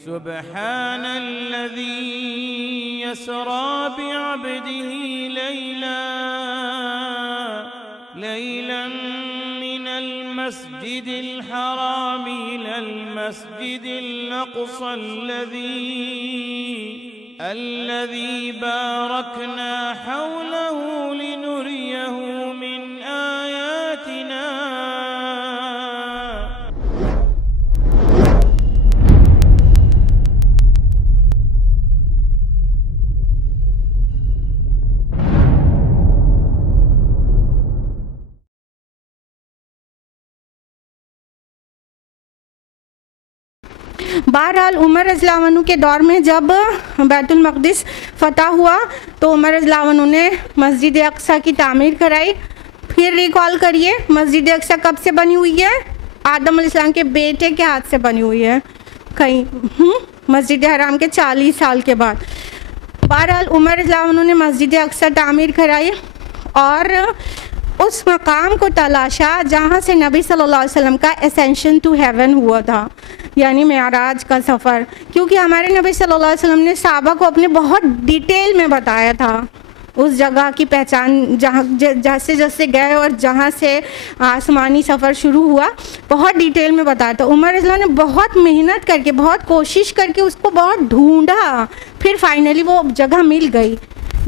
सुब्हानल्लज़ी यसरा बिअब्दिही लैलन मिनल मस्जिदिल हराम इलल मस्जिदिल अक़सा अल्लज़ी बारकना हौलहू लिनुरियहू मिन आयातिना। बहरहाल उमर रज़ियल्लाहु अन्हु के दौर में जब बैतुल मक़दिस फ़तह हुआ तो उमर रज़ियल्लाहु अन्हु ने मस्जिद अक़सा की तामीर कराई। फिर रिकॉल करिए, मस्जिद अक़सा कब से बनी हुई है? आदम अलैहिस्सलाम के बेटे के हाथ से बनी हुई है, कहीं मस्जिद हराम के 40 साल के बाद। बहरहाल उमर रज़ियल्लाहु अन्हु ने मस्जिद अक़सा तामीर कराई और उस मकाम को तलाशा जहाँ से नबी सल्लल्लाहु अलैहि वसल्लम का एसेंशन टू हेवन हुआ था, यानी मेराज का सफ़र। क्योंकि हमारे नबी सल्लल्लाहु अलैहि वसल्लम ने सहाबा को अपने बहुत डिटेल में बताया था उस जगह की पहचान, जहाँ जैसे जैसे गए और जहाँ से आसमानी सफ़र शुरू हुआ बहुत डिटेल में बताया था। उमर रज़ियल्लाहु ने बहुत मेहनत करके, बहुत कोशिश करके उसको बहुत ढूंढा, फिर फाइनली वो जगह मिल गई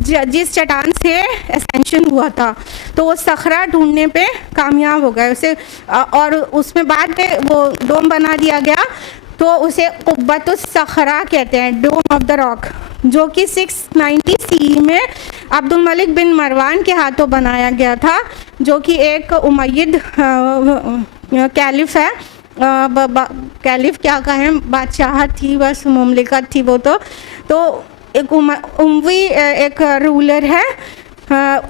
जिस चट्टान से एसेंशन हुआ था। तो वो सखरा ढूंढने पे कामयाब हो गए उसे, और उसमें बाद में वो डोम बना दिया गया, तो उसे कुब्बतुस सखरा कहते हैं, डोम ऑफ द रॉक, जो कि 690 CE में अब्दुल मलिक बिन मरवान के हाथों बनाया गया था, जो कि एक उमय्यद कैलिफ है। कैलिफ क्या कहें, बादशाहत थी, बस मुमलिकत थी वो। तो एक उमवी एक रूलर है,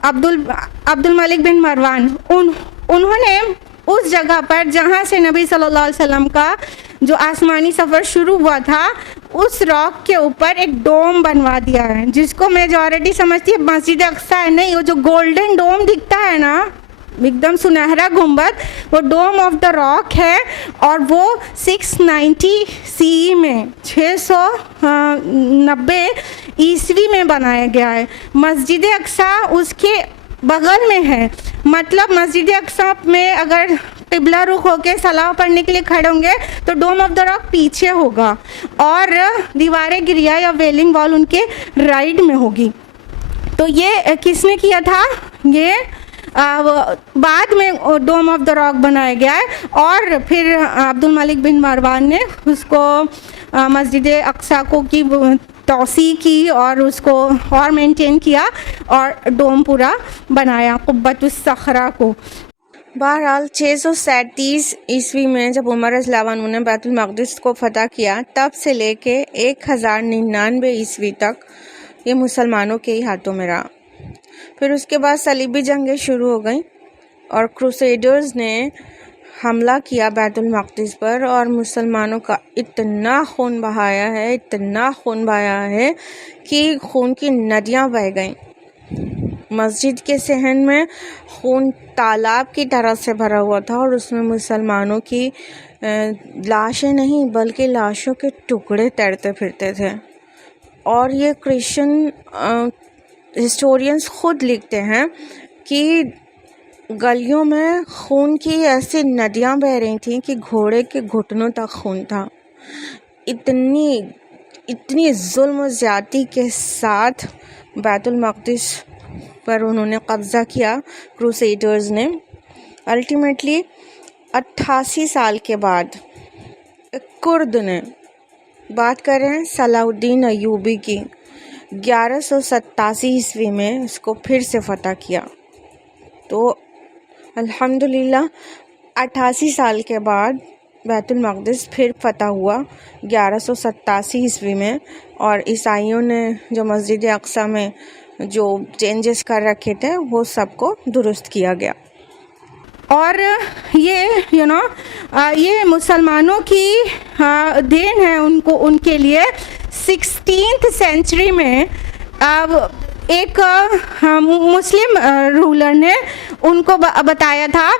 अब्दुल मलिक बिन मरवान। उन्होंने उस जगह पर जहाँ से नबी सल्लल्लाहु अलैहि वसल्लम का जो आसमानी सफ़र शुरू हुआ था, उस रॉक के ऊपर एक डोम बनवा दिया है, जिसको मेजॉरिटी समझती है मस्जिद अक़सा है। नहीं, वो जो गोल्डन डोम दिखता है ना, एकदम सुनहरा गुंबद, वो डोम ऑफ द रॉक है। और वो 690 CE में 690 ईस्वी में बनाया गया है। मस्जिद अक़सा उसके बगल में है, मतलब मस्जिद अक़सा में अगर क़िबला रुख होके सलाह पढ़ने के लिए खड़े होंगे तो डोम ऑफ द रॉक पीछे होगा और दीवारें गिरिया या वेलिंग वॉल उनके राइट में होगी। तो ये किसने किया था? ये बाद में डोम ऑफ द रॉक बनाया गया है, और फिर अब्दुल मलिक बिन मरवान ने उसको मस्जिद अक़सा को की तौसी की और उसको और मेंटेन किया और डोम पूरा बनाया, कुब्बतुस सखरा को। बहरहाल 637 ईस्वी में जब उमर रज़ियल्लाहु अन्हु ने बैतुल मक़दिस को फ़तह किया, तब से लेके 1099 ईस्वी तक ये मुसलमानों के ही हाथों में रहा। फिर उसके बाद सलीबी जंगें शुरू हो गई और क्रूसेडर्स ने हमला किया बैतुल मक़दिस पर, और मुसलमानों का इतना खून बहाया है कि खून की नदियाँ बह गईं। मस्जिद के सहन में खून तालाब की तरह से भरा हुआ था, और उसमें मुसलमानों की लाशें नहीं बल्कि लाशों के टुकड़े तैरते फिरते थे। और ये क्रिश्चियन हिस्टोरियंस खुद लिखते हैं कि गलियों में खून की ऐसी नदियाँ बह रही थीं कि घोड़े के घुटनों तक खून था। इतनी जुल्म ज़्यादती के साथ बैतुल मक़दिस पर उन्होंने कब्ज़ा किया क्रूसेडर्स ने। अल्टीमेटली 88 साल के बाद एक कुर्द ने, बात कर रहे हैं सलाहुद्दीन अय्यूबी की, 1187 ईस्वी में इसको फिर से फ़तह किया। तो अल्हम्दुलिल्लाह 88 साल के बाद बैतुल मक़दिस फिर फ़तह हुआ 1187 ईस्वी में, और ईसाइयों ने जो मस्जिद अक़सा में जो चेंजेस कर रखे थे वो सबको दुरुस्त किया गया। और ये ये मुसलमानों की देन है उनके लिए। 16th सेंचुरी में एक मुस्लिम रूलर ने उनको बताया था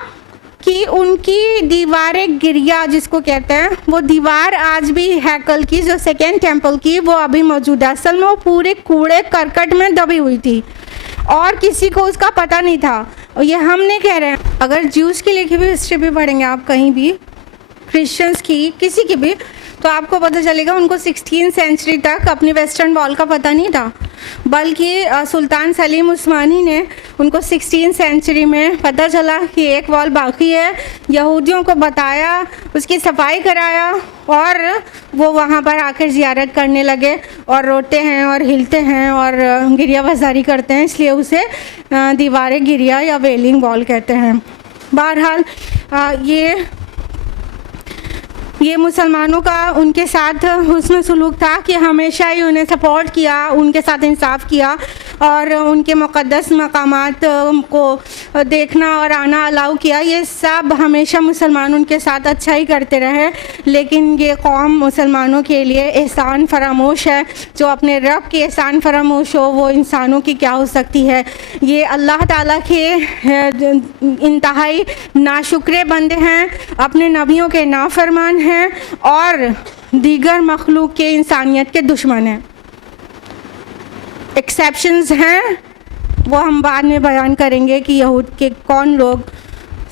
कि उनकी दीवारें गिरिया जिसको कहते हैं, वो दीवार आज भी हैकल की, जो सेकेंड टेम्पल की, वो अभी मौजूद है। असल में वो पूरे कूड़े करकट में दबी हुई थी और किसी को उसका पता नहीं था। और ये हम नहीं कह रहे हैं, अगर ज्यूज़ की लिखी हुई हिस्ट्री भी पढ़ेंगे आप कहीं भी, क्रिश्चियंस की, किसी की भी, तो आपको पता चलेगा उनको 16वीं सेंचुरी तक अपनी वेस्टर्न वॉल का पता नहीं था, बल्कि सुल्तान सलीम उस्मानी ने उनको 16वीं सेंचुरी में पता चला कि एक वॉल बाकी है, यहूदियों को बताया, उसकी सफाई कराया और वो वहाँ पर आकर ज़ियारत करने लगे और रोते हैं और हिलते हैं और गिरिया बाजारी करते हैं, इसलिए उसे दीवारें गिरिया या वेलिंग वॉल कहते हैं। बहरहाल ये मुसलमानों का उनके साथ हुस्न सलूक था कि हमेशा ही उन्हें सपोर्ट किया, उनके साथ इंसाफ किया और उनके मुक़द्दस मकामात को देखना और आना अलाउ किया। ये सब हमेशा मुसलमान उनके साथ अच्छा ही करते रहे, लेकिन ये कौम मुसलमानों के लिए एहसान फरामोश है। जो अपने रब के एहसान फरामोश हो वो इंसानों की क्या हो सकती है। ये अल्लाह ताला के इंतहाई नाशुक्रे बंदे हैं, अपने नबियों के नाफरमान हैं और दीगर मखलूक के इंसानियत के दुश्मन हैं। एक्सेप्शंस हैं, वो हम बाद में बयान करेंगे कि यहूद के कौन लोग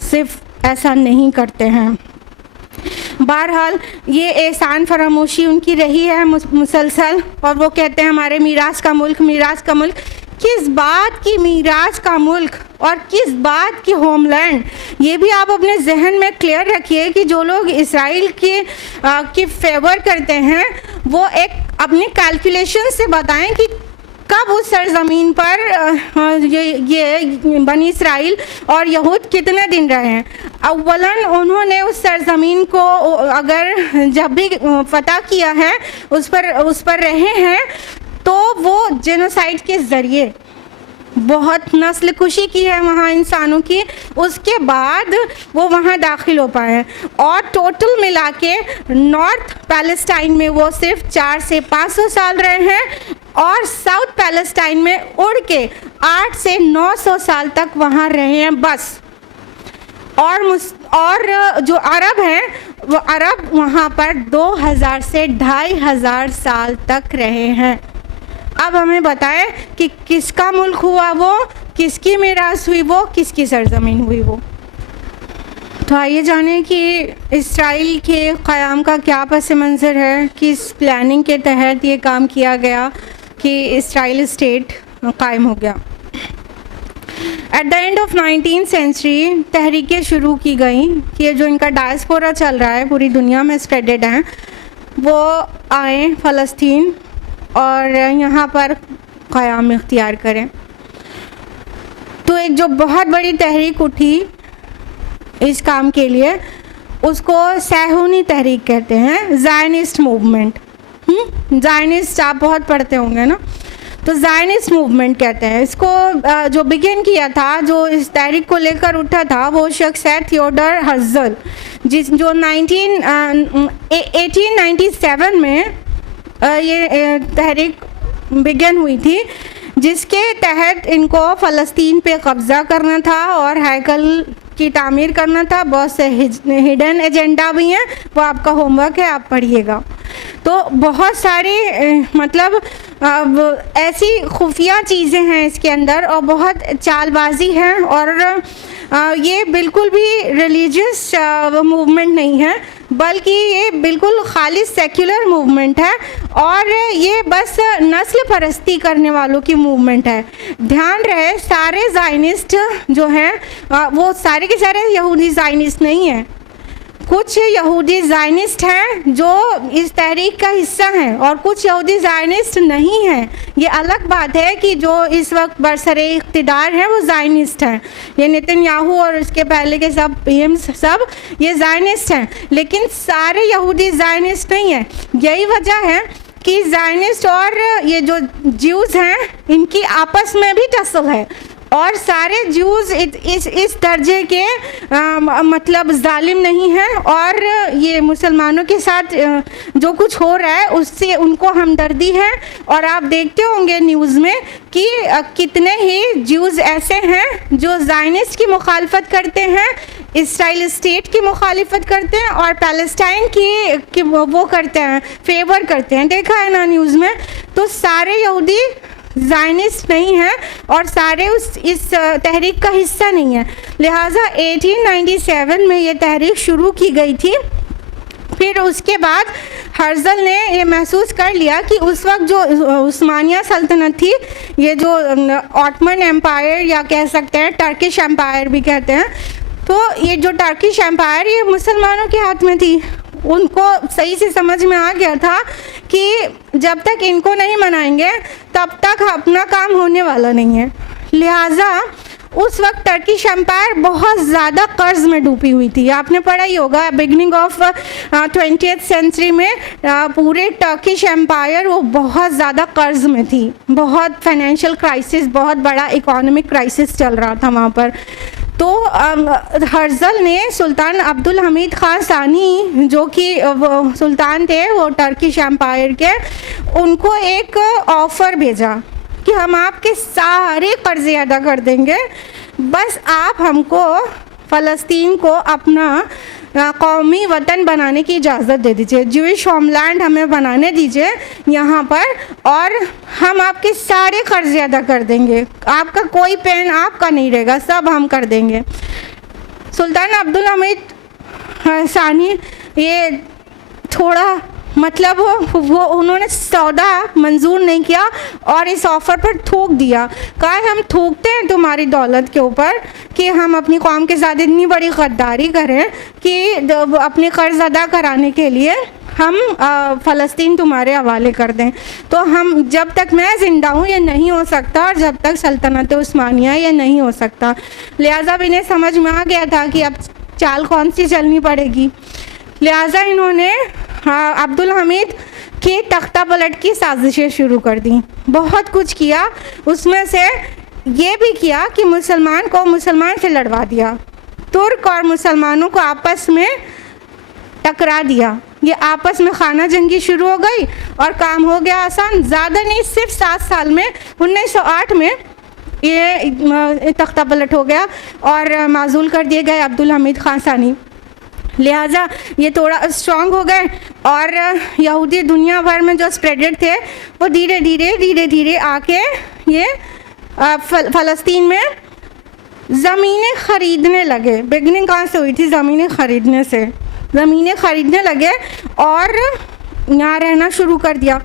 सिर्फ ऐसा नहीं करते हैं। बहरहाल ये एहसान फरामोशी उनकी रही है मुसलसल, और वो कहते हैं हमारे मीरास का मुल्क, मीरास का मुल्क। किस बात की मीरास का मुल्क और किस बात की होमलैंड, ये भी आप अपने जहन में क्लियर रखिए कि जो लोग इसराइल के फेवर करते हैं वो एक अपने कैलकुलेशन से बताएं कि कब उस सरज़मीन पर ये बनी इसराइल और यहूद कितने दिन रहे हैं। अव्वलन उन्होंने उस सरज़मीन को अगर जब भी फतह किया है उस पर रहे हैं तो वो जेनोसाइड के ज़रिए बहुत नस्ल कुशी की है वहाँ इंसानों की, उसके बाद वो वहाँ दाखिल हो पाए हैं। और टोटल मिला के नॉर्थ पैलेस्टाइन में वो सिर्फ 400 से 500 साल रहे हैं और साउथ पैलेस्टाइन में उड़ के 800 से 900 साल तक वहाँ रहे हैं बस। और जो अरब हैं वो अरब वहाँ पर 2000 से 2500 साल तक रहे हैं। अब हमें बताएं कि किसका मुल्क हुआ वो, किसकी मीरास हुई वो, किसकी सरजमीन हुई वो। तो आइए जानें कि इसराइल के क़याम का क्या पस मंज़र है, किस प्लानिंग के तहत ये काम किया गया कि इसराइल स्टेट कायम हो गया। At the end of 19th century तहरीकें शुरू की गई कि ये जो इनका डायस्पोरा चल रहा है पूरी दुनिया में स्प्रेडेड हैं, वो आए फ़लस्तीन और यहाँ पर क़याम इख्तियार करें। तो एक जो बहुत बड़ी तहरीक उठी इस काम के लिए उसको सैहूनी तहरीक कहते हैं, ज़ायनिस्ट मूवमेंट। ज़ायनिस्ट आप बहुत पढ़ते होंगे ना, तो ज़ायनिस्ट मूवमेंट कहते हैं इसको। जो बिगिन किया था, जो इस तहरीक को लेकर उठा था, वो शख्स है थियोडर हर्ज़ल, जो 1897 में ये तहरीक बिगिन हुई थी, जिसके तहत इनको फ़लस्तीन पे कब्ज़ा करना था और हैकल की तामीर करना था। बहुत से हिडन एजेंडा भी हैं, वो आपका होमवर्क है, आप पढ़िएगा। तो बहुत सारी मतलब ऐसी खुफिया चीज़ें हैं इसके अंदर और बहुत चालबाजी है, और ये बिल्कुल भी रिलीजियस मूवमेंट नहीं है, बल्कि ये बिल्कुल खाली सेक्युलर मूवमेंट है और ये बस नस्ल परस्ती करने वालों की मूवमेंट है। ध्यान रहे, सारे ज़ायनिस्ट जो हैं वो सारे के सारे यहूदी ज़ायनिस्ट नहीं हैं। कुछ यहूदी ज़ायनिस्ट हैं जो इस तहरीक का हिस्सा हैं और कुछ यहूदी ज़ायनिस्ट नहीं हैं। ये अलग बात है कि जो इस वक्त बरसरे इक़्तिदार हैं वो ज़ायनिस्ट हैं। ये नेतन्याहू और उसके पहले के सब पीएम सब ये ज़ायनिस्ट हैं, लेकिन सारे यहूदी ज़ायनिस्ट नहीं हैं। यही वजह है कि ज़ायनिस्ट और ये जो ज्यूज़ हैं इनकी आपस में भी टसल है, और सारे ज्यूज़ इस दर्जे के मतलब जालिम नहीं हैं, और ये मुसलमानों के साथ जो कुछ हो रहा है उससे उनको हमदर्दी है। और आप देखते होंगे न्यूज़ में कि कितने ही ज्यूज़ ऐसे हैं जो ज़ायनिस्ट की मुखालफत करते हैं इसराइल स्टेट की मुखालिफत करते हैं और पैलेस्टाइन की वो करते हैं, फेवर करते हैं। देखा है ना न्यूज़ में। तो सारे यहूदी ज़ायनिस्ट नहीं हैं और सारे इस तहरीक का हिस्सा नहीं है। लिहाजा 1897 में ये तहरीक शुरू की गई थी। फिर उसके बाद हर्जल ने ये महसूस कर लिया कि उस वक्त जो उस्मानिया सल्तनत थी, ये जो ऑटमन एम्पायर या कह सकते हैं टर्किश एम्पायर भी कहते हैं, तो ये जो टर्किश एम्पायर ये मुसलमानों के हाथ में थी। उनको सही से समझ में आ गया था कि जब तक इनको नहीं मनाएंगे तब तक अपना काम होने वाला नहीं है। लिहाजा उस वक्त टर्किश एम्पायर बहुत ज़्यादा कर्ज में डूबी हुई थी। आपने पढ़ा ही होगा बिगनिंग ऑफ 20th सेंचुरी में पूरे टर्किश एम्पायर वो बहुत ज़्यादा कर्ज में थी। बहुत फाइनेंशियल क्राइसिस, बहुत बड़ा इकोनॉमिक क्राइसिस चल रहा था वहाँ पर। तो हर्जल ने सुल्तान अब्दुल हमीद ख़ान सानी जो कि सुल्तान थे वो टर्किश एम्पायर के, उनको एक ऑफ़र भेजा कि हम आपके सारे कर्ज़े अदा कर देंगे, बस आप हमको फ़लस्तीन को अपना कौमी वतन बनाने की इजाज़त दे दीजिए, ज्यूइश होमलैंड हमें बनाने दीजिए यहाँ पर, और हम आपके सारे कर्ज़े अदा कर देंगे, आपका कोई पेन आपका नहीं रहेगा, सब हम कर देंगे। सुल्तान अब्दुल हमीद सानी ये थोड़ा मतलब वो उन्होंने सौदा मंजूर नहीं किया और इस ऑफ़र पर थूक दिया। कहा हम थूकते हैं तुम्हारी दौलत के ऊपर कि हम अपनी कौम के साथ इतनी बड़ी गद्दारी करें कि अपने कर्ज अदा कराने के लिए हम फ़लस्तीन तुम्हारे हवाले कर दें। तो हम जब तक मैं ज़िंदा हूँ ये नहीं हो सकता, और जब तक सल्तनत उस्मानिया ये नहीं हो सकता। लिहाजा इन्हें समझ में आ गया था कि अब चाल कौन सी चलनी पड़ेगी। लिहाजा इन्होंने अब्दुल हमीद की तख्ता पलट की साजिशें शुरू कर दी। बहुत कुछ किया, उसमें से ये भी किया कि मुसलमान को मुसलमान से लड़वा दिया, तुर्क और मुसलमानों को आपस में टकरा दिया। ये आपस में खाना जंगी शुरू हो गई और काम हो गया आसान। ज़्यादा नहीं, सिर्फ 7 साल में 1908 में ये तख्ता पलट हो गया और माजूल कर दिए गए अब्दुल हमीद ख़ान सानी। लिहाजा ये थोड़ा स्ट्रॉन्ग हो गए और यहूदी दुनिया भर में जो स्प्रेडेड थे वो धीरे धीरे आके ये फ़लस्तीन में ज़मीनें ख़रीदने लगे। बिगनिंग कहाँ से हुई थी? ज़मीनें ख़रीदने से। ज़मीनें ख़रीदने लगे और यहाँ रहना शुरू कर दिया।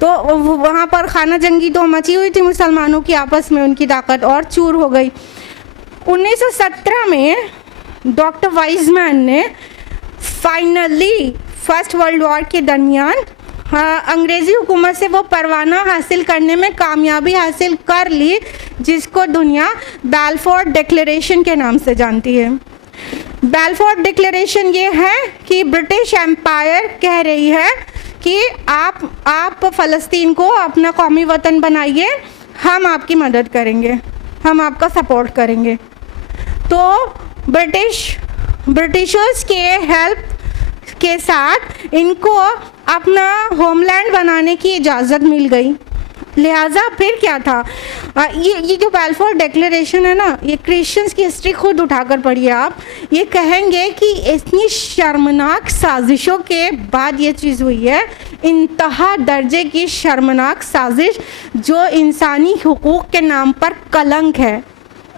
तो वहाँ पर खाना जंगी तो मची हुई थी मुसलमानों की आपस में, उनकी ताकत और चूर हो गई। 1917 में डॉक्टर वाइजमैन ने फाइनली फर्स्ट वर्ल्ड वॉर के दरमियान अंग्रेज़ी हुकूमत से वो परवाना हासिल करने में कामयाबी हासिल कर ली जिसको दुनिया बैलफोर डिक्लेरेशन के नाम से जानती है। बैलफोर डिक्लेरेशन ये है कि ब्रिटिश एम्पायर कह रही है कि आप फ़लस्तीन को अपना कौमी वतन बनाइए, हम आपकी मदद करेंगे, हम आपका सपोर्ट करेंगे। तो ब्रिटिशर्स के हेल्प के साथ इनको अपना होमलैंड बनाने की इजाज़त मिल गई। लिहाजा फिर क्या था, ये जो बैलफोर डिक्लेरेशन है ना, ये क्रिश्चियंस की हिस्ट्री खुद उठाकर पढ़िए आप, ये कहेंगे कि इतनी शर्मनाक साजिशों के बाद ये चीज़ हुई है, इंतहा दर्जे की शर्मनाक साजिश जो इंसानी हुकूक के नाम पर कलंक है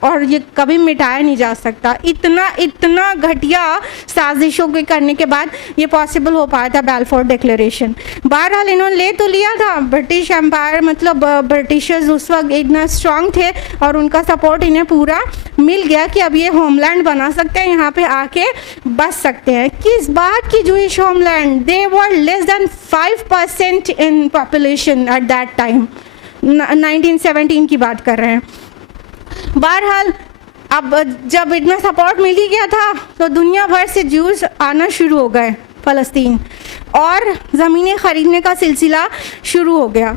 और ये कभी मिटाया नहीं जा सकता। इतना घटिया साजिशों के करने के बाद ये पॉसिबल हो पाया था बैलफोर डिक्लेरेशन। बहरहाल इन्होंने ले तो लिया था। ब्रिटिश एम्पायर मतलब ब्रिटिशर्स उस वक्त इतना स्ट्रॉन्ग थे और उनका सपोर्ट इन्हें पूरा मिल गया कि अब ये होमलैंड बना सकते हैं, यहाँ पे आके बस सकते हैं। किस बात की Jewish homeland? They were less than 5% in population at that time, 1917 की बात कर रहे हैं। बहरहाल अब जब इतना सपोर्ट मिल ही गया था तो दुनिया भर से ज्यूज आना शुरू हो गए फ़लस्तीन और ज़मीनें ख़रीदने का सिलसिला शुरू हो गया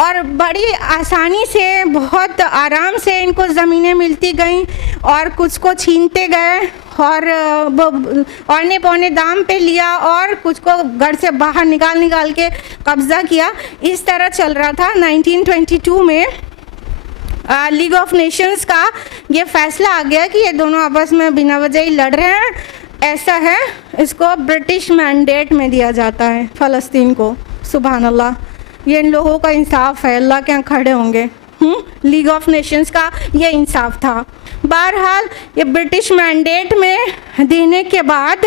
और बड़ी आसानी से, बहुत आराम से इनको ज़मीनें मिलती गईं और कुछ को छीनते गए और औने पौने दाम पे लिया और कुछ को घर से बाहर निकाल के कब्ज़ा किया। इस तरह चल रहा था। 1922 में लीग ऑफ नेशंस का ये फैसला आ गया कि ये दोनों आपस में बिना वजह ही लड़ रहे हैं, ऐसा है, इसको ब्रिटिश मैंडेट में दिया जाता है फ़लस्तीन को। सुभान अल्लाह, ये इन लोगों का इंसाफ है, अल्लाह के यहाँ खड़े होंगे। लीग ऑफ नेशंस का ये इंसाफ था। बहरहाल ये ब्रिटिश मैंडेट में देने के बाद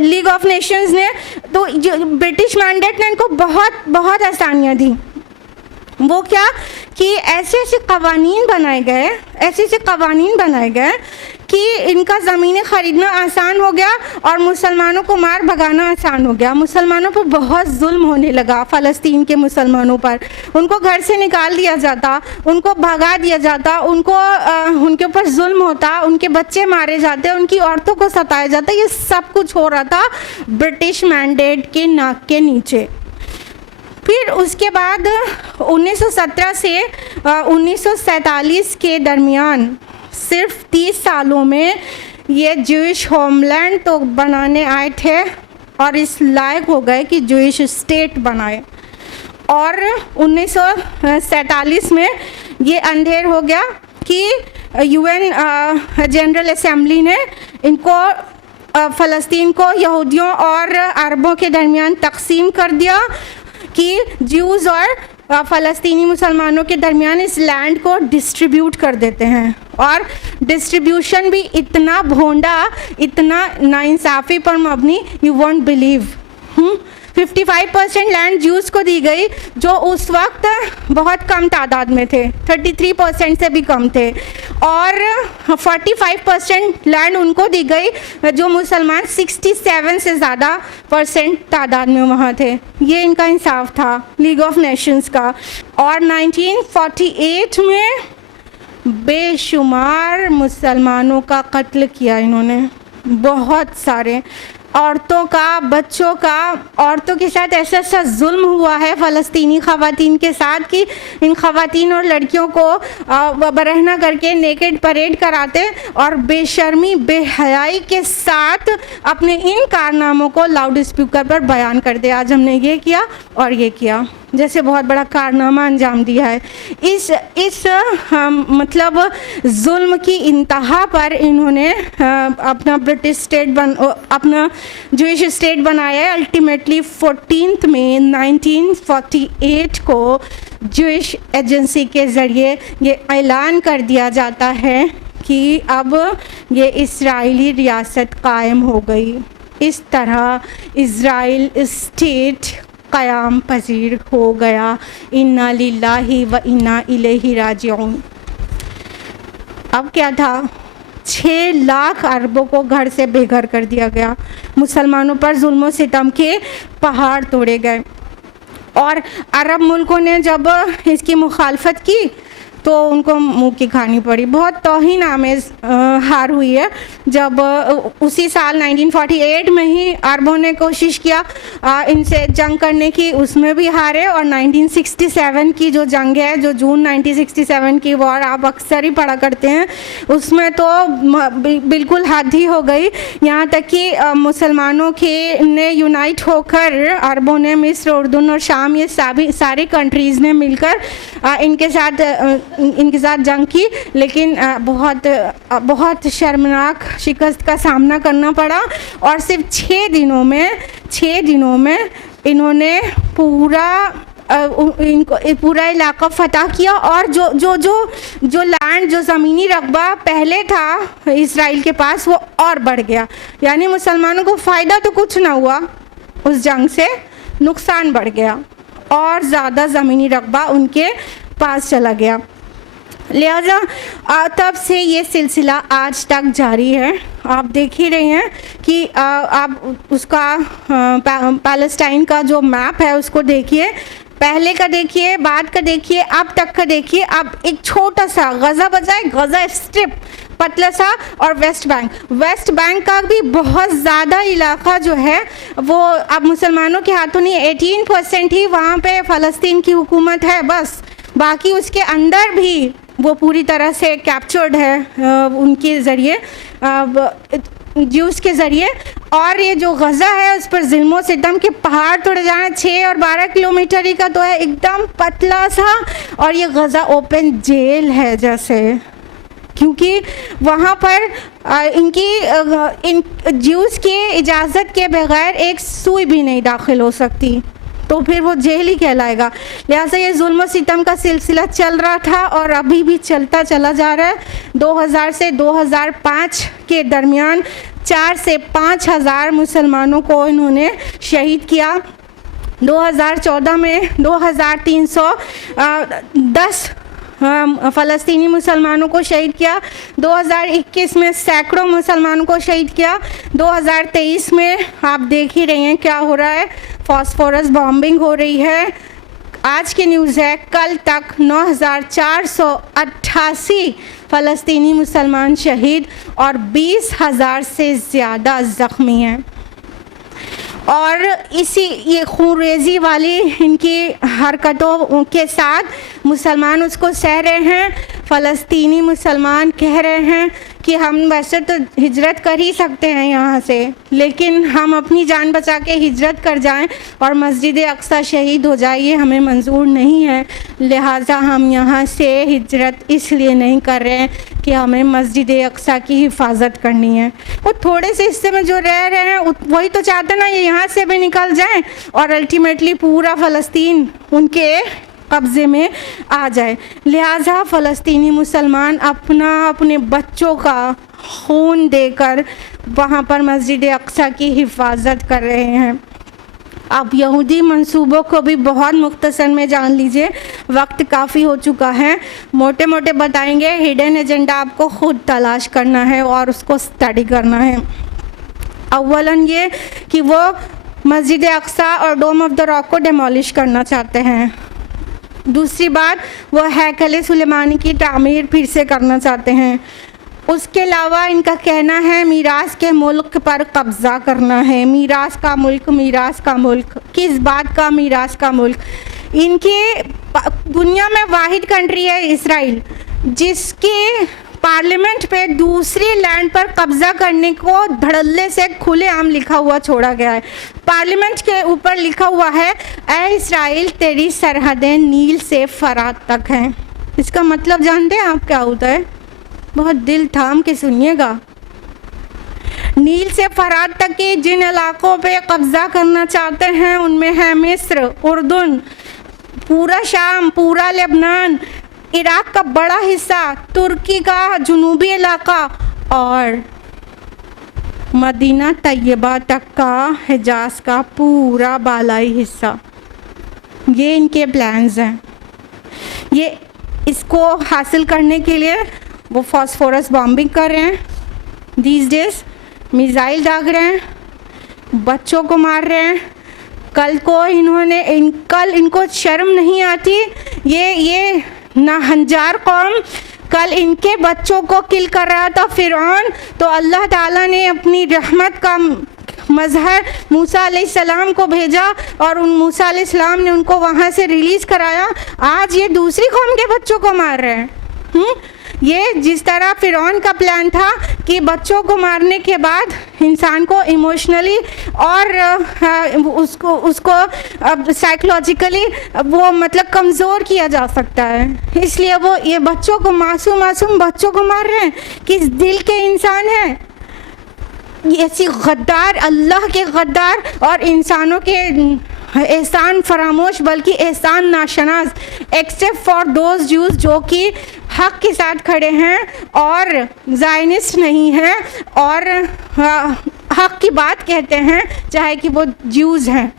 लीग ऑफ नेशंस ने, तो जो ब्रिटिश मैंडेट ने इनको बहुत बहुत आसानियाँ दी। वो क्या कि ऐसे ऐसे कवानीन बनाए गए कि इनका ज़मीनें ख़रीदना आसान हो गया और मुसलमानों को मार भगाना आसान हो गया। मुसलमानों पर बहुत जुल्म होने लगा, फ़लस्तीन के मुसलमानों पर। उनको घर से निकाल दिया जाता, उनको भगा दिया जाता, उनके ऊपर जुल्म होता, उनके बच्चे मारे जाते, उनकी औरतों को सताया जाता। ये सब कुछ हो रहा था ब्रिटिश मैंडेट के नाक के नीचे। फिर उसके बाद 1917 से 1947 के दरमियान सिर्फ 30 सालों में ये ज्यूइश होमलैंड तो बनाने आए थे और इस लायक हो गए कि ज्यूइश स्टेट बनाए। और 1947 में ये अंधेर हो गया कि UN जनरल असेंबली ने इनको फ़लस्तीन को यहूदियों और अरबों के दरमियान तकसीम कर दिया कि ज्यूज़ और फ़लस्तीनी मुसलमानों के दरमियान इस लैंड को डिस्ट्रीब्यूट कर देते हैं। और डिस्ट्रीब्यूशन भी इतना भोंडा, इतना नाइंसाफ़ी पर मबनी, you won't believe. 55% land Jews को दी गई, जो उस वक्त बहुत कम तादाद में थे, 33% से भी कम थे। और 45% लैंड उनको दी गई जो मुसलमान 67 से ज़्यादा % तादाद में वहाँ थे। ये इनका इंसाफ था लीग ऑफ नेशंस का। और 1948 में बेशुमार मुसलमानों का कत्ल किया इन्होंने, बहुत सारे औरतों का, बच्चों का। औरतों के साथ ऐसा ऐसा जुल्म हुआ है फ़लस्तीनी ख़वातीन के साथ कि इन ख़वातीन और लड़कियों को बरहना करके नेकेड परेड कराते और बेशर्मी बेहयाई के साथ अपने इन कारनामों को लाउड स्पीकर पर बयान कर दे, आज हमने ये किया और ये किया, जैसे बहुत बड़ा कारनामा अंजाम दिया है। इस मतलब जुल्म की इंतहा पर इन्होंने अपना ब्रिटिश स्टेट अपना ज्यूइश स्टेट बनाया है। अल्टीमेटली 14 मई 1948 को ज्यूइश एजेंसी के ज़रिए ये ऐलान कर दिया जाता है कि अब ये इस्राएली रियासत कायम हो गई। इस तरह इज़राइल स्टेट क़याम पजीर हो गया। इन्ना लिल्लाहि व इन्ना इलैहि राजिऊन। अब क्या था, 6 लाख अरबों को घर से बेघर कर दिया गया, मुसलमानों पर जुल्म सितम के पहाड़ तोड़े गए। और अरब मुल्कों ने जब इसकी मुखालफत की तो उनको मुँह की खानी पड़ी। बहुत तौहीन आमेज़ हार हुई है जब उसी साल 1948 में ही अरबों ने कोशिश किया इनसे जंग करने की, उसमें भी हारे। और 1967 की जो जंग है, जो जून 1967 की वॉर आप अक्सर ही पढ़ा करते हैं, उसमें तो बिल्कुल हद ही हो गई। यहाँ तक कि मुसलमानों के ने यूनाइट होकर, अरबों ने, मिस्र, उर्दून और शाम, ये सारी कंट्रीज़ ने मिलकर इनके साथ जंग की। लेकिन बहुत शर्मनाक शिकस्त का सामना करना पड़ा। और सिर्फ 6 दिनों में इन्होंने पूरा इलाका फतह किया। और जो लैंड, जो ज़मीनी रकबा पहले था इज़राइल के पास, वो और बढ़ गया। यानी मुसलमानों को फ़ायदा तो कुछ ना हुआ उस जंग से, नुकसान बढ़ गया और ज़्यादा ज़मीनी रकबा उनके पास चला गया। लिहाजा तब से ये सिलसिला आज तक जारी है। आप देख ही रहे हैं कि आप उसका पैलेस्टाइन का जो मैप है उसको देखिए, पहले का देखिए, बाद का देखिए, अब तक का देखिए। अब एक छोटा सा गज़ा बजाए, गज़ा स्ट्रिप पतला सा, और वेस्ट बैंक का भी बहुत ज़्यादा इलाका जो है वो अब मुसलमानों के हाथों नहीं। 18% ही वहाँ पे फ़लस्तीन की हुकूमत है बस, बाकी उसके अंदर भी वो पूरी तरह से कैप्चर्ड है उनके ज़रिए, ज्यूज़ के ज़रिए। और ये जो गज़ा है उस पर जुल्म सितम के पहाड़ तोड़े जाए, 6 और 12 किलोमीटर ही का तो है, एकदम पतला सा। और ये गज़ा ओपन जेल है जैसे, क्योंकि वहाँ पर इन ज्यूज़ की इजाज़त के बगैर एक सुई भी नहीं दाखिल हो सकती, तो फिर वो जेल ही कहलाएगा। लिहाजा ये जुल्म सितम का सिलसिला चल रहा था और अभी भी चलता चला जा रहा है। 2000 से 2005 के दरमियान 4 से 5 हज़ार मुसलमानों को इन्होंने शहीद किया। 2014 में 2310 फ़लस्तीनी मुसलमानों को शहीद किया। 2021 में सैकड़ों मुसलमानों को शहीद किया। 2023 में आप देख ही रहे हैं क्या हो रहा है, फॉस्फोरस बॉम्बिंग हो रही है। आज की न्यूज़ है, कल तक 9488 फ़लस्तीनी मुसलमान शहीद और 20,000 से ज़्यादा ज़ख्मी हैं। और इसी ये खूनरेज़ी वाली इनकी हरकतों के साथ मुसलमान उसको सह रहे हैं। फ़लस्तीनी मुसलमान कह रहे हैं कि हम वैसे तो हिजरत कर ही सकते हैं यहाँ से, लेकिन हम अपनी जान बचा के हिजरत कर जाएं और मस्जिद अक्सा शहीद हो जाए, ये हमें मंजूर नहीं है। लिहाजा हम यहाँ से हिजरत इसलिए नहीं कर रहे हैं कि हमें मस्जिद अक्सा की हिफाजत करनी है। वो थोड़े से हिस्से में जो रह रहे हैं वही तो चाहते ना ये यहाँ से भी निकल जाएं और अल्टीमेटली पूरा फ़लस्तीन उनके कब्ज़े में आ जाए। लिहाजा फ़लस्तीनी मुसलमान अपने बच्चों का खून देकर वहाँ पर मस्जिद अक्सा की हिफाजत कर रहे हैं। अब यहूदी मंसूबों को भी बहुत मुख्तसर में जान लीजिए, वक्त काफ़ी हो चुका है। मोटे मोटे बताएंगे, हिडन एजेंडा आपको ख़ुद तलाश करना है और उसको स्टडी करना है। अव्वलन ये कि वो मस्जिद अक्सा और डोम ऑफ द रॉक को डेमोलिश करना चाहते हैं। दूसरी बात, वो हैकल सुलेमानी की तामीर फिर से करना चाहते हैं। उसके अलावा इनका कहना है मीरास के मुल्क पर कब्ज़ा करना है। मीरास का मुल्क, मीरास का मुल्क, किस बात का मीरास का मुल्क? इनके दुनिया में वाहिद कंट्री है इसराइल, जिसके पार्लियामेंट पे दूसरी लैंड पर कब्ज़ा करने को धड़ल्ले से खुलेआम लिखा हुआ छोड़ा गया है। पार्लियामेंट के ऊपर लिखा हुआ है, ऐ इसराइल तेरी सरहदें नील से फरात तक हैं। इसका मतलब जानते हैं आप क्या होता है? बहुत दिल थाम के सुनिएगा। नील से फरात तक के जिन इलाकों पे कब्ज़ा करना चाहते हैं उनमें है मिस्र, उर्दन, पूरा शाम, पूरा लेबनान, इराक का बड़ा हिस्सा, तुर्की का जुनूबी इलाका और मदीना तैयबा तक का हिजाज का पूरा बालाई हिस्सा। ये इनके प्लान्स हैं। ये इसको हासिल करने के लिए वो फॉस्फोरस बॉम्बिंग कर रहे हैं, दीज डेज मिसाइल दाग रहे हैं, बच्चों को मार रहे हैं। कल इनको शर्म नहीं आती। ये नाहंजार कौम कल इनके बच्चों को किल कर रहा था फिरौन, तो अल्लाह ताला ने अपनी रहमत का मज़हर मूसा अलैहिस्सलाम को भेजा और उन मूसा अलैहिस्सलाम ने उनको वहाँ से रिलीज़ कराया। आज ये दूसरी कौम के बच्चों को मार रहे हैं। ये जिस तरह फिरौन का प्लान था कि बच्चों को मारने के बाद इंसान को इमोशनली और उसको साइकोलॉजिकली वो मतलब कमज़ोर किया जा सकता है, इसलिए वो ये बच्चों को मासूम बच्चों को मार रहे हैं। किस दिल के इंसान हैं ऐसी गद्दार, अल्लाह के गद्दार और इंसानों के एहसान फरामोश बल्कि एहसान नाशनाज, एक्सेप्ट फॉर दोज ज्यूज़ जो कि हक के साथ खड़े हैं और ज़ायनिस्ट नहीं हैं और हक की बात कहते हैं, चाहे कि वो ज्यूज़ हैं।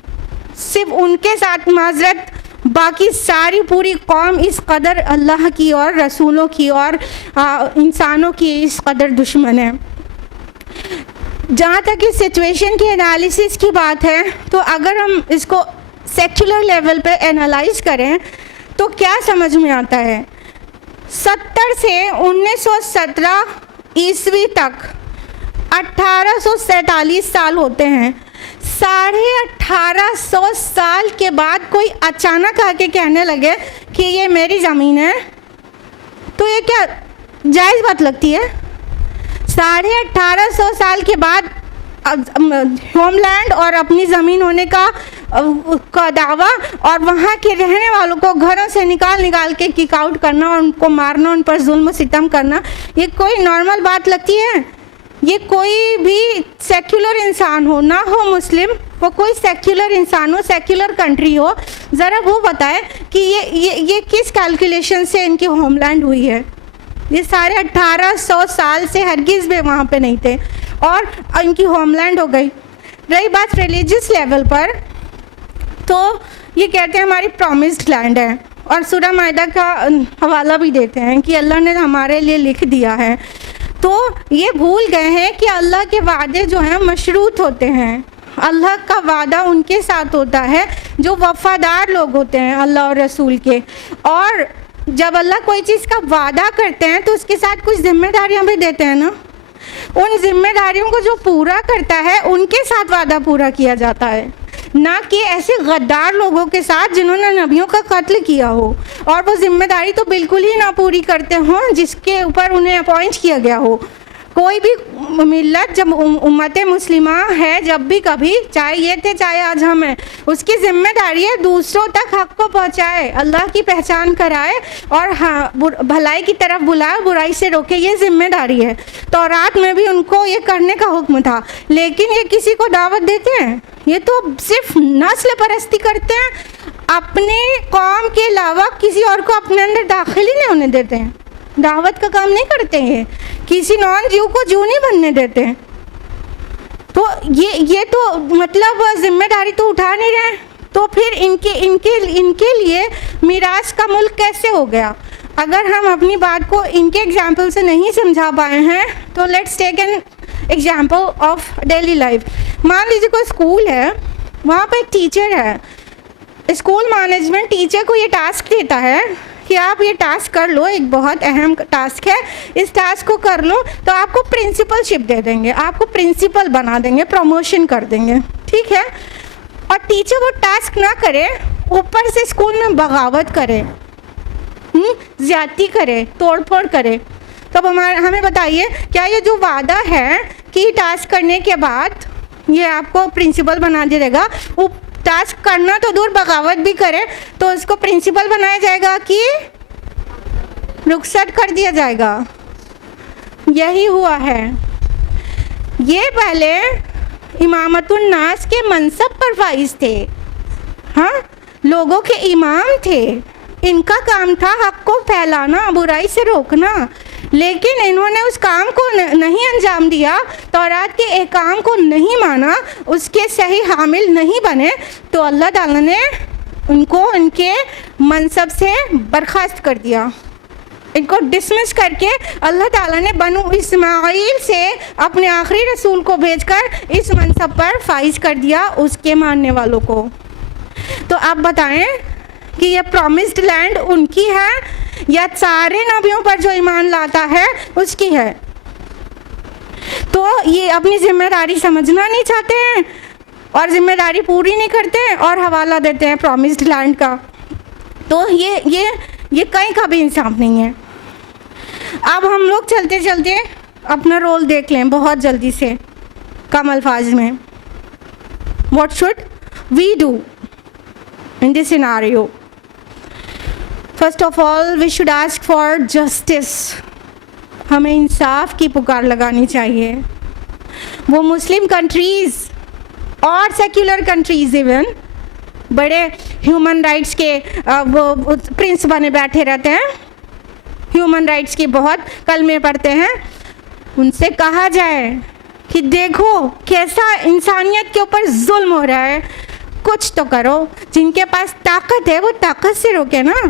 सिर्फ उनके साथ माजरत, बाकी सारी पूरी कौम इस कदर अल्लाह की और रसूलों की और इंसानों की इस कदर दुश्मन है। जहाँ तक इस सिचुएशन की एनालिसिस की बात है, तो अगर हम इसको सेक्युलर लेवल पे एनालाइज करें तो क्या समझ में आता है? 70 से 1917 ईस्वी तक 1847 साल होते हैं। 1850 साल के बाद कोई अचानक आके कहने लगे कि ये मेरी ज़मीन है, तो ये क्या जायज़ बात लगती है? 1850 साल के बाद होमलैंड और अपनी ज़मीन होने का दावा, और वहाँ के रहने वालों को घरों से निकाल के किक आउट करना और उनको मारना, उन पर जुल्म सितम करना, ये कोई नॉर्मल बात लगती है? ये कोई भी सेक्युलर इंसान हो, ना हो मुस्लिम, वो कोई सेक्युलर इंसान हो, सेक्युलर कंट्री हो, ज़रा वो बताए कि ये किस कैलकुलेशन से इनकी होमलैंड हुई है? ये सारे 1800 साल से हरगिज़ भी वहाँ पे नहीं थे और इनकी होमलैंड हो गई। रही बात रिलीजियस लेवल पर, तो ये कहते हैं हमारी प्रॉमिस्ड लैंड है, और सूरह माइदा का हवाला भी देते हैं कि अल्लाह ने हमारे लिए लिख दिया है। तो ये भूल गए हैं कि अल्लाह के वादे जो हैं मशरूत होते हैं। अल्लाह का वादा उनके साथ होता है जो वफ़ादार लोग होते हैं अल्लाह और रसूल के, और जब अल्लाह कोई चीज़ का वादा करते हैं तो उसके साथ कुछ जिम्मेदारियां भी देते हैं ना। उन जिम्मेदारियों को जो पूरा करता है उनके साथ वादा पूरा किया जाता है, ना कि ऐसे गद्दार लोगों के साथ जिन्होंने नबियों का कत्ल किया हो और वो जिम्मेदारी तो बिल्कुल ही ना पूरी करते हों जिसके ऊपर उन्हें अपॉइंट किया गया हो। कोई भी मिल्लत जब उम्मत मुस्लिमा है, जब भी कभी, चाहे ये थे चाहे आज हम हैं, उसकी जिम्मेदारी है दूसरों तक हक़ को पहुँचाए, अल्लाह की पहचान कराए और हाँ भलाई की तरफ बुलाए, बुराई से रोके, ये जिम्मेदारी है। तौरात में भी उनको ये करने का हुक्म था, लेकिन ये किसी को दावत देते हैं? ये तो सिर्फ नस्ल परस्ती करते हैं, अपने कौम के अलावा किसी और को अपने अंदर दाखिल ही नहीं होने देते हैं, दावत का काम नहीं करते हैं, किसी नॉन जीव को जीव नहीं बनने देते हैं। तो ये तो मतलब जिम्मेदारी तो उठा नहीं रहे, तो फिर इनके लिए मीरास का मुल्क कैसे हो गया? अगर हम अपनी बात को इनके एग्जाम्पल से नहीं समझा पाए हैं तो let's take an example of daily life. मान लीजिए कोई स्कूल है, वहाँ पर एक टीचर है, स्कूल मैनेजमेंट टीचर को ये टास्क देता है कि आप ये टास्क कर लो, एक बहुत अहम टास्क है, इस टास्क को कर लो तो आपको प्रिंसिपलशिप दे देंगे, आपको प्रिंसिपल बना देंगे, प्रमोशन कर देंगे, ठीक है। और टीचर वो टास्क ना करे, ऊपर से स्कूल में बगावत करे, ज़्यादती करे, तोड़ फोड़ करे, तब हमें बताइए क्या ये जो वादा है कि टास्क करने के बाद ये आपको प्रिंसिपल बना देगा, वो टास्क करना तो दूर बगावत भी करे तो उसको प्रिंसिपल बनाया जाएगा कि रुखसत कर दिया जाएगा? यही हुआ है। ये पहले इमामतुन नास के मनसब पर फाइज थे, हाँ, लोगों के इमाम थे, इनका काम था हक को फैलाना, बुराई से रोकना, लेकिन इन्होंने उस काम को नहीं अंजाम दिया, तौरात के एहकाम को नहीं माना, उसके सही हामिल नहीं बने, तो अल्लाह ताला ने उनको उनके मनसब से बर्खास्त कर दिया, इनको डिसमिस करके अल्लाह ताला ने बनु इस्माइल से अपने आखिरी रसूल को भेजकर इस मनसब पर फाइज कर दिया उसके मानने वालों को। तो आप बताएं कि ये प्रॉमिस्ड लैंड उनकी है या सारे नबियों पर जो ईमान लाता है उसकी है? तो ये अपनी जिम्मेदारी समझना नहीं चाहते हैं और जिम्मेदारी पूरी नहीं करते हैं और हवाला देते हैं प्रॉमिस्ड लैंड का। तो ये कहीं का भी इंसाफ नहीं है। अब हम लोग चलते चलते अपना रोल देख लें बहुत जल्दी से, कम अल्फाज में। What should we do in this scenario? First of all, we should ask for justice. हमें इंसाफ की पुकार लगानी चाहिए। वो मुस्लिम कंट्रीज़ और सेक्युलर कंट्रीज़ इवन बड़े ह्यूमन राइट्स के वो प्रिंस बने बैठे रहते हैं, ह्यूमन राइट्स की बहुत कलमे पढ़ते हैं, उनसे कहा जाए कि देखो कैसा इंसानियत के ऊपर जुल्म हो रहा है, कुछ तो करो। जिनके पास ताकत है वो ताकत से रोके ना,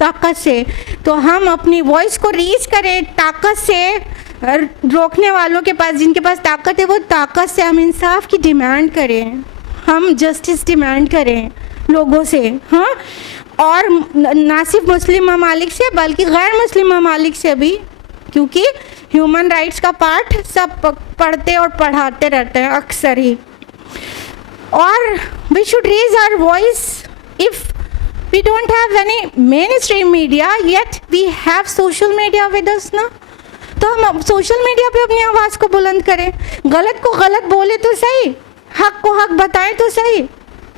ताकत से। तो हम अपनी वॉइस को रीच करें ताकत से, रोकने वालों के पास, जिनके पास ताकत है वो ताकत से हम इंसाफ की डिमांड करें, हम जस्टिस डिमांड करें लोगों से, हाँ। और ना सिर्फ मुस्लिम ममालिक से बल्कि गैर मुस्लिम ममालिक से भी, क्योंकि ह्यूमन राइट्स का पाठ सब पढ़ते और पढ़ाते रहते हैं अक्सर ही। और we should raise our voice. If we don't have any mainstream media, yet we have social media with us ना, तो हम सोशल मीडिया पे अपनी आवाज़ को बुलंद करें, गलत को गलत बोले तो सही, हक को हक बताएं तो सही।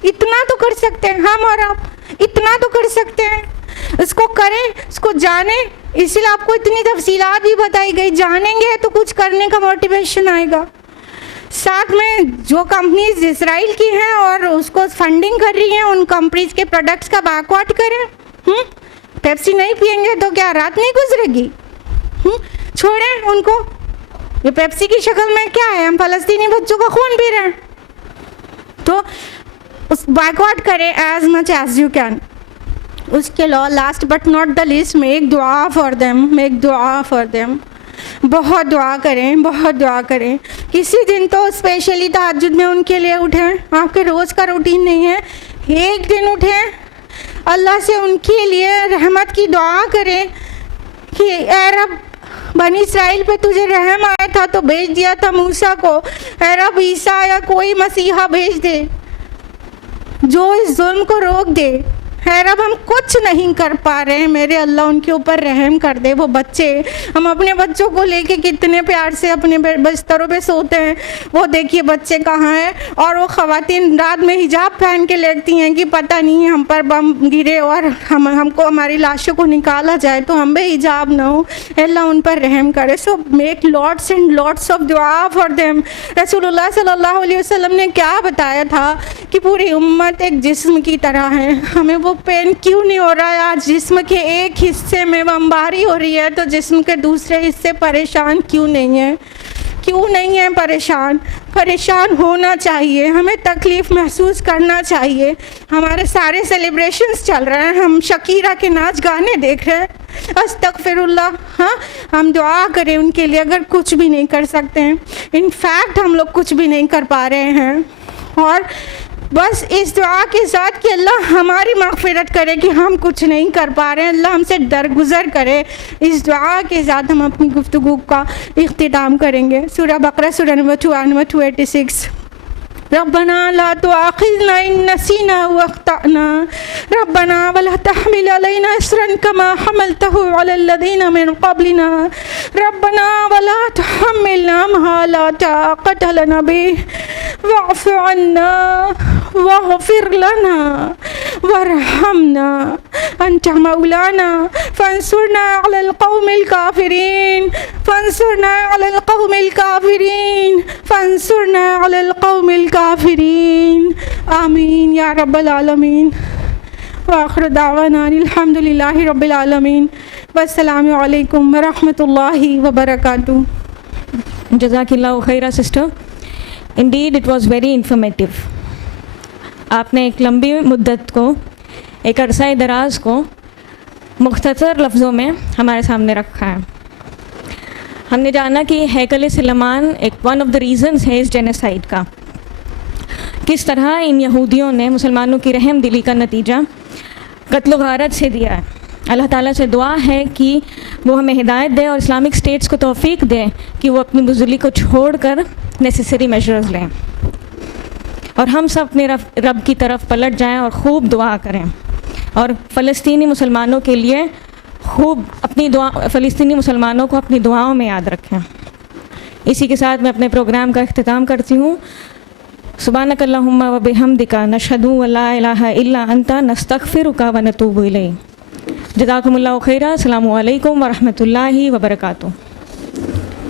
इतना तो कर सकते हैं हम और आप, इतना तो कर सकते हैं। इसको करें, इसको जानें, इसलिए आपको इतनी तफसीलात भी बताई गई। जानेंगे तो कुछ करने का मोटिवेशन आएगा। साथ में जो कंपनीज इसराइल की हैं और उसको फंडिंग कर रही हैं, उन कंपनीज के प्रोडक्ट्स का बायकॉट करें। पेप्सी नहीं पिएंगे तो क्या रात नहीं गुजरेगी? छोड़ें उनको। ये पेप्सी की शक्ल में क्या है? हम फ़लस्तीनी बच्चों का खून पी रहे हैं। तो उस बायकॉट करें as much as you can. उसके last but not the least, make दुआ फॉर देम, मेक दुआ फॉर देम। बहुत दुआ करें, बहुत दुआ करें। किसी दिन तो स्पेशली तहज्जुद में उनके लिए उठें। आपके रोज़ का रूटीन नहीं है, एक दिन उठें, अल्लाह से उनके लिए रहमत की दुआ करें कि ऐ रब, बनी इसराइल पे तुझे रहम आया था तो भेज दिया था मूसा को, ऐ रब ईसा या कोई मसीहा भेज दे जो इस जुल्म को रोक दे। है रब, हम कुछ नहीं कर पा रहे हैं, मेरे अल्लाह उनके ऊपर रहम कर दे। वो बच्चे, हम अपने बच्चों को लेके कितने प्यार से अपने बिस्तरों पे सोते हैं, वो देखिए बच्चे कहाँ हैं। और वो ख़वातीन रात में हिजाब पहन के लेटती हैं कि पता नहीं हम पर बम गिरे और हमको हमारी लाशों को निकाला जाए तो हम भी हिजाब ना हो। अल्लाह उन पर रहम करे। So make lots and lots of दुआ फॉर देम। रसूलुल्लाह सल्लल्लाहु अलैहि वसल्लम ने क्या बताया था कि पूरी उम्मत एक जिस्म की तरह है। हमें वो पेन क्यों नहीं हो रहा है? आज जिस्म के एक हिस्से में बमबारी हो रही है तो जिस्म के दूसरे हिस्से परेशान क्यों नहीं है? क्यों नहीं है परेशान? परेशान होना चाहिए, हमें तकलीफ़ महसूस करना चाहिए। हमारे सारे सेलिब्रेशंस चल रहे हैं, हम शकीरा के नाच गाने देख रहे हैं, अस्तगफिरुल्लाह। हाँ, हम दुआ करें उनके लिए अगर कुछ भी नहीं कर सकते हैं। इनफैक्ट हम लोग कुछ भी नहीं कर पा रहे हैं। और बस इस दुआ के साथ कि अल्लाह हमारी मग़फ़िरत करे कि हम कुछ नहीं कर पा रहे हैं, अल्लाह हमसे दरगुज़र करे। इस दुआ के साथ हम अपनी गुफ्तगू का इख्तिताम करेंगे। सूरह बकरा सूरह नंबर 286। रब्बना ला तुआखिज़ना इन नसीना व अख्ताना रब्बना वला तहमिल अलैना इसरन कमा हमलतहु अलल्लज़ीना मिन क़ब्लिना रब्बना वला तुहम्मिलना मा ला ताक़त लना बिही वअफ़ु अन्ना वग़फ़िर लना वरहमना अंता मौलाना फंसुरना अलल क़ौमिल काफ़िरीन फंसुरना अलल क़ौमिल काफ़िरीन फंसुरना अलल क़ौमिल काफ़िरीन। आमीन या रब्बल आलमीन। व आखिर दावाना अल्हम्दुलिल्लाहि रब्बिल आलमीन। वस्सलामु अलैकुम व रहमतुल्लाहि व बरकातुहू। जज़ाकिल्लाहु खैरा sister, indeed it was very informative. आपने एक लंबी मुद्दत को, एक अरसा दराज को मुख्तसर लफ्ज़ों में हमारे सामने रखा है। हमने जाना कि हैकल सुलेमान एक वन ऑफ द रीज़न्स है इस जेनोसाइड का। किस तरह इन यहूदियों ने मुसलमानों की रहम दिली का नतीजा कत्ल गारत से दिया है। अल्लाह ताला से दुआ है कि वो हमें हिदायत दे और इस्लामिक स्टेट्स को तौफीक दे कि वो अपनी बुज़दिली को छोड़कर नेसेसरी मेजर्स लें और हम सब अपने रब की तरफ पलट जाएं और ख़ूब दुआ करें और फ़लस्तीनी मुसलमानों के लिए खूब अपनी दुआ, फ़लस्तीनी मुसलमानों को अपनी दुआओं में याद रखें। इसी के साथ मैं अपने प्रोग्राम का इख्तिताम करती हूँ। सुब्हानक अल्लाहुम्मा व बिहम्दिका नशहदु अल्ला इलाहा इल्ला अंता नस्तगफिरुका व नतूबु इलैक। जज़ाकुमुल्लाहु खैरा। अस्सलामु अलैकुम व रहमतुल्लाहि व बरकातुहू।